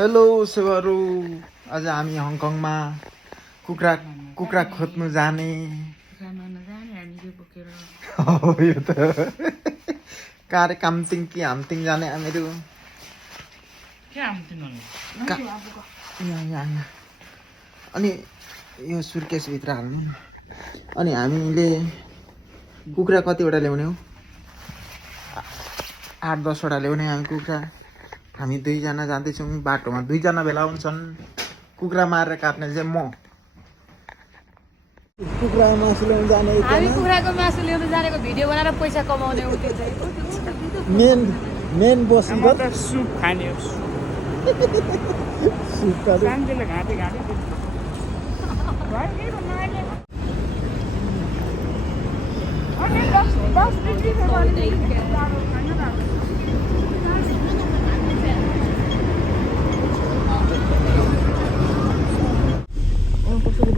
hello सेवारू आज हामी हङकङमा कुखुरा खोज्नु जाने हो यो त कार कामतिङ कि हामतिङ जाने हामीहरू यहाँ अनि यो सुर्केस भित्र हाल्नु अनि हामीले कुखुरा कतिवटा ल्याउने हो 8-10 वटा ल्याउने हामी कुखुरा हामी 2 जना जाँदैछौँ बाटोमा 2 जना भेला हुन्छन् कुखुरा मारेर काट्ने चाहिँ म कुखुरा मासु ल्याउन जाने हामी कुखुराको मासु ल्याउन जानेको भिडियो बनाएर पैसा कमाउने हो त्यो चाहिँ मेन बस म त सुप खाने हो सुप सानोले घाँटे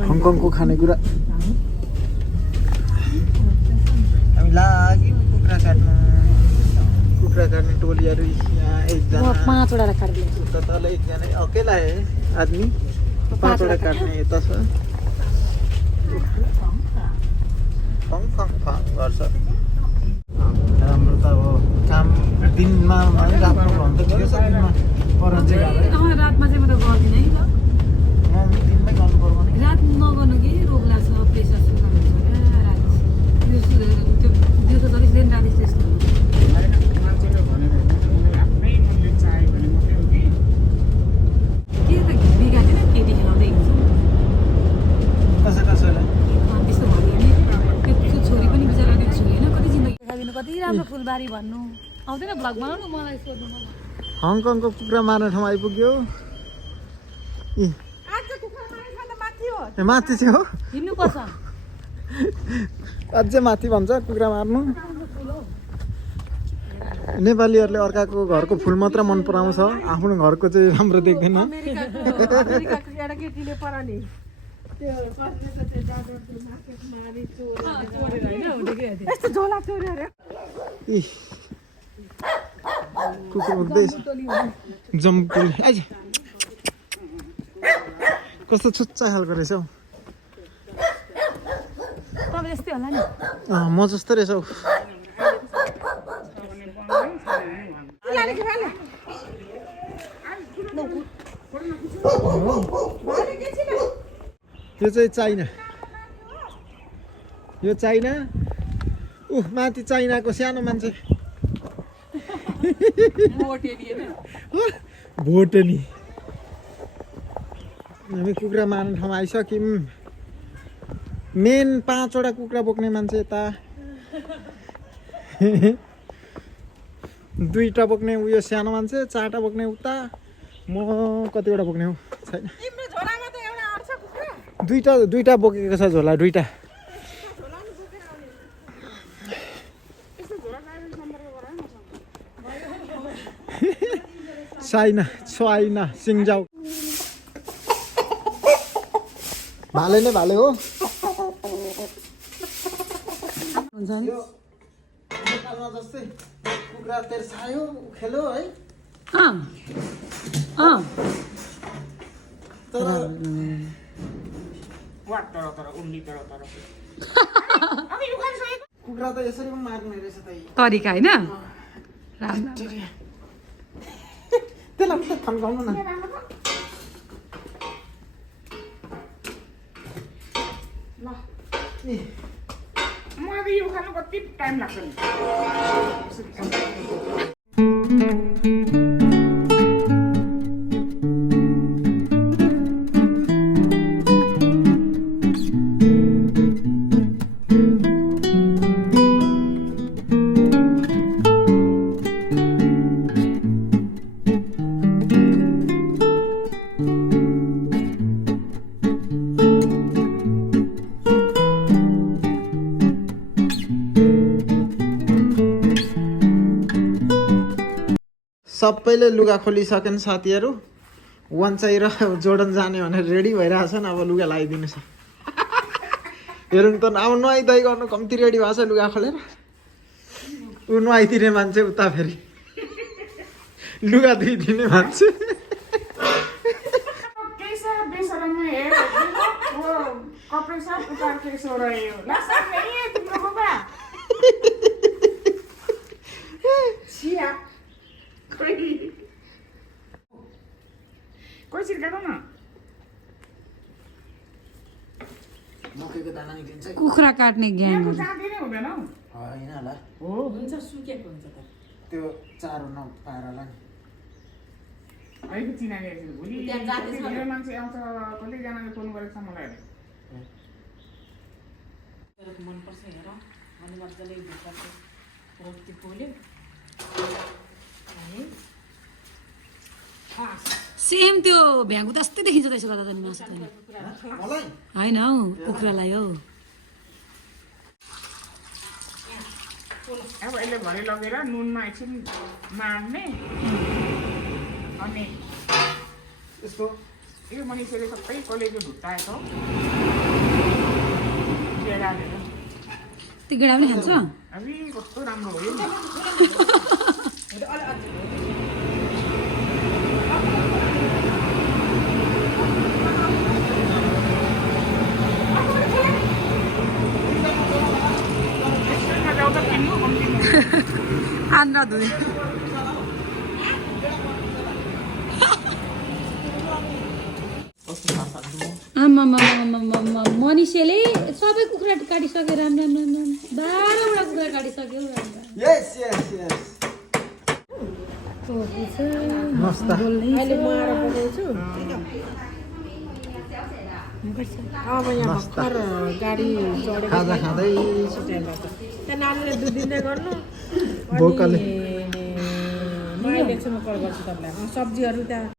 हङकङको खानेकुरा हामी लाग्यौँ कुखुरा काट्ने टोलीहरू यहाँ 1 जना 5 वटा काट्दिए उता तल 1 जना अकेला है आदमी 5 वटा काट्ने यता छ फङ गर्छ राम्रो त अब काम दिनमा राम्रो भन्दा के छ दिनमा पर चाहिँ रातमा चाहिँ म त गर्दिनँ है म दिनमै गर्नु पर्यो भने रात नगर्नु कि रोग लाग्छ प्रेसर सुगर हुन्छ क्या रात त्यो दिउँसो त अलिक राति त्यस्तो के त बिगा थिएन केटी खेलाउँदै हिँड्छ कसैलाई त्यस्तो भयो भने त्यो छोरी पनि बिचरा त्यो छोरी होइन कति जिन्दगी देखाइदिनु कति राम्रो फुलबारी भन्नु आउँदैन भ्लग बनाउनु मलाई सोध्नु मलाई हङकङको कुखुरा मार्ने ठाउँ आइपुग्यो माथि चाहिँ हो हिँड्नुपर्छ अझै माथि भन्छ कुखुरा मार्नु नेपालीहरूले अर्काको घरको फुल मात्र मन पराउँछ आफ्नो घरको चाहिँ राम्रो देख्दैन कुकुर भोग्दैछ जम्पुल आइज कस्तो छुच्चा खालको रहेछ हौ तपाईँ यस्तै होला नि म जस्तो रहेछ हौ यो चाहिँ चाइना माथि चाइनाको सानो मान्छे भोटेनी हामी कुखुरा मार्ने ठाउँ आइसक्यौँ मेन 5 वटा कुखुरा बोक्ने मान्छे यता 2टा बोक्ने उयो सानो मान्छे 4टा बोक्ने उता म कतिवटा बोक्ने हो छैन दुईटा बोकेको छ झोला 2टा चाइना सिङ्जाउ भाले नै भाले हो जस्तै कुखुरा तेर्सायो खेल्यो है तर कुखुरा त यसरी पनि मार्ने रहेछ त तरिका होइन त्यसलाई त थन्काउनु न मलाई यो खानु कति टाइम लाग्छ नि सबैले लुगा खोलिसकेन साथीहरू वान्चाइ र जोर्डन जाने भनेर रेडी भइरहेछन् अब लुगा लगाइदिनु छ हेरौँ त अब नुहाइ धुवाइ गर्नु कम्ती रेडी भएको छ लुगा खोलेर ऊ नुहाइदिने मान्छे उता फेरि लुगा धुइदिने मान्छे के सो रहे हो लसन नहीं है तुम लोगों का छिया कोई छिर्का दो न मकैको दाना निक्लिन्छ कुखुरा काट्ने ज्ञान यहाँ जाँदै नै हुँदैन हौ होइन होला हो हुन्छ सुकेको हुन्छ त त्यो चारो नपाएर होला नि अहिले चिनाले भोलि त्यहाँ जाँदैछ कति धेरै मान्छे आउँछ कतिजनाले फोन गरेको छ मलाई मनपर्छ हेर अनि मजाले भित्रको रोटी पोल्यो अनि सेम त्यो भ्यागु जस्तै देखिन्छ त्यसो गर्दा त नि मासु त नि मलाई होइन हौ कुखुरालाई हौ अब यसले भरे लगेर नुनमा एकछिन मार्ने अनि यसको यो मनिषले सबै कलेजो ढुट्टाएको केराले त्यो गेडा पनि खान्छ अबि कस्तो राम्रो हो यो आन्द्रा धुई आमा मनिषले सबै कुखुरा काटिसक्यो राम राम राम राम 12वटा कुखुरा काटिसक्यो यस यस यस मस्त अहिले म आएर बजाउँछु अब यहाँ भर्खर गाडी चढेको खाजा खाँदै त्यहाँ नानीले दुध दिँदै गर्नु भोकले मैले एकछिनमा कल गर्छु तपाईँलाई सब्जीहरू त्यहाँ